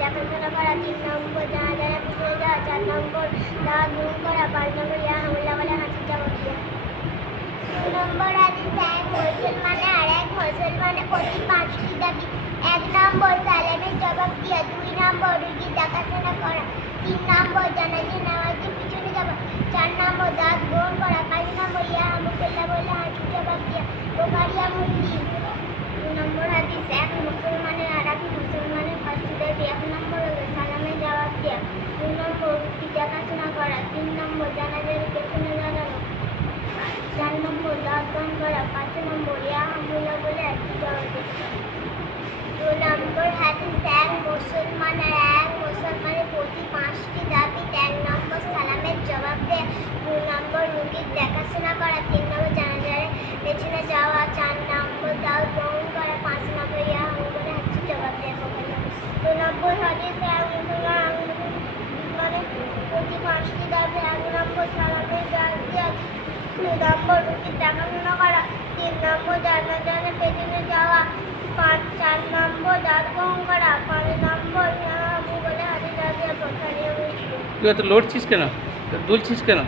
দেখাশোনা করা তিন নম্বর জানাজারা পিছিয়ে যাওয়া চার নম্বর দাওয়া গ্রহণ করা পাঁচ নম্বর ইয়া হামলা বলে জবাব দেওয়া নম্বর হাদিস এক মুসলমানে আর এক মুসলমানের প্রতি পাঁচটি দাবি এক নম্বর সালামের জবাব দেওয়া দুই নম্বর রোগীর দেখাশোনা করা তিন নম্বর জানাজা নামাজের পিছনে যাওয়া চার নম্বর দাঁত গ্রহণ করা পাঁচ নম্বর ইয়া হামুকুল্লাহ বলে হাসির জবাব দেওয়া বোকারিয়া মুসলিম দুই নম্বর হাদিস এক মুসলমানের আর এক মুসলমানের পাঁচটি দাবি এক নম্বর হলো সালামের জবাব দেওয়া দুই নম্বর রোগীর দেখাশোনা করা তিন নম্বর জানাজার পেছনে দাঁড়ানো। চার নম্বর দাঁত করা। পাঁচ নম্বর, ইয়া হামুল্লাহ বলে জবাব দেওয়া দু নম্বর, হাদিস এক মুসলমান আর এক মুসলমানের প্রতি পাঁচটি দাবি, এক নম্বর সালামের জবাব দেয়, দু নম্বর রুগীর দেখাশোনা করা, তিন নম্বর জানাজারে পেছনে যাওয়া, চার নম্বর দাও গ্রহণ করা, পাঁচ নম্বর ইয়া করে হাসি জবাব দেয় দু নম্বর হাদিস এক মুসলমান এক মুসলমানের প্রতি পাঁচটি দাবি এক নম্বর সালামের জবাব দেয় দুই নম্বর রুগীর দেখাশোনা করা তিন নম্বর জানাজারে পেছনে যাওয়া পাঁচ, চার নম্বর দাঁত গ্রহণ করা পাঁচ নম্বর বলে হাতে দাঁড়িয়ে প্রকারে তুই এত লড়ছিস কেন? দুলছিস কেন?